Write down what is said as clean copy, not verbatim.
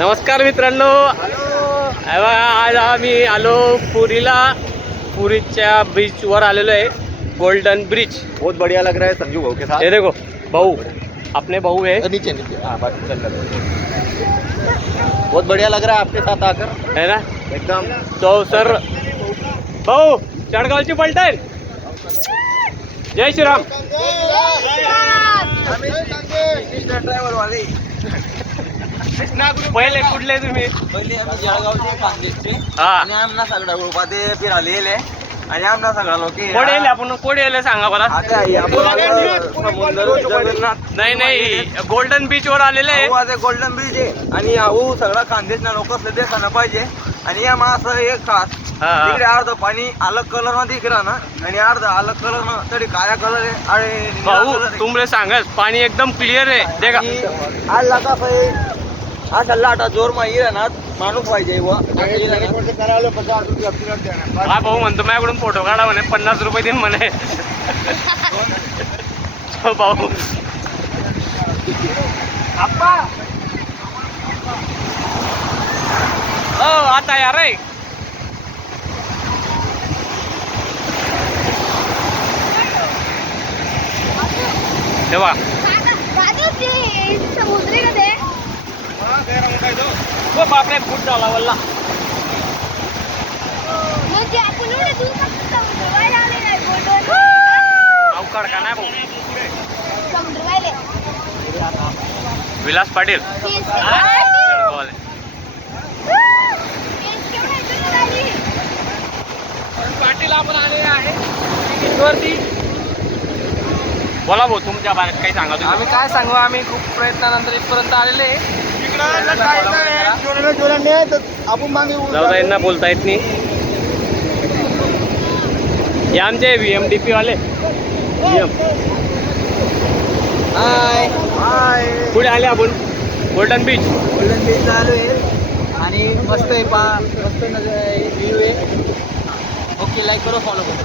नमस्कार मित्रांनो, आज आम्ही आलो पुरीला. पुरीच्या बीचवर आलेलो आहे, गोल्डन ब्रिज. बहुत बढ़िया लग रहा है संजू भाऊ के साथ. ये देखो भाऊ, अपने भाऊ है. नीचे नीचे हाँ बस चल रहा. बहुत बढ़िया लग रहा है आपके साथ आकर, है ना. एकदम. तो सर भाऊ, चडगावची पलटण. जय श्रीराम. ड्रायव्हर वाले पहिले कुठले तुम्ही? पहिले आम्ही जळगावचे खानदेशचे हा, आणि आमना सगळा ग्रुपात फिरालेले आणि आमना सगळा लोक कोण येईल आपण? कोण येईल सांगा मला. समुद्र जगन्नाथ नाही नाही, गोल्डन बीच वर आलेले आहे. आज गोल्डन ब्रिज आहे आणि हा सगळा खानदेशना लोक असले देखायला पाहिजे. आणि या असं एक खास हा, हा. तिकडे अर्ध पाणी अलग कलर मध्ये दिख ना आणि अर्ध अलग कलर तरी काळ्या कलर आहे आणि निळा भाऊ color आहे. तुमले सांगा, पाणी एकदम क्लिअर आहे. देखा आणि आज लागा असा लाटा जोर मा येईल ना माणूस पाहिजे हा भाऊ म्हणतो माझ्याकडून फोटो काढा म्हणे, 50 रुपये देईन म्हणे. हो भाऊ. हो आता यार रे. तेव्हा समुद्री का ते हो बापरे, फूट झाला वल्ला. म्हणजे आपण एवढे दूर समुद्र व्हायला आले नाही बोलतो अवकाळ का नाही भाऊ. समुद्र व्हायले विलास पाटील जळगाववाले. पाटील आपण आलेले आहे बीचवरती. बोला भाऊ, तुमच्या बारेत काही सांगा तुम्ही. आम्ही काय सांगू, आम्ही खूप प्रयत्नानंतर इथपर्यंत आलेले आपण मागे जाऊ यांना बोलता येत नाही. हे आमचे VMDP वाले. हाय पुढे आले आपण गोल्डन बीच. गोल्डन बीच चालू आहे आणि मस्त आहे मस्त व्ह्यू आहे. ओके, लाईक करो, फॉलो करो.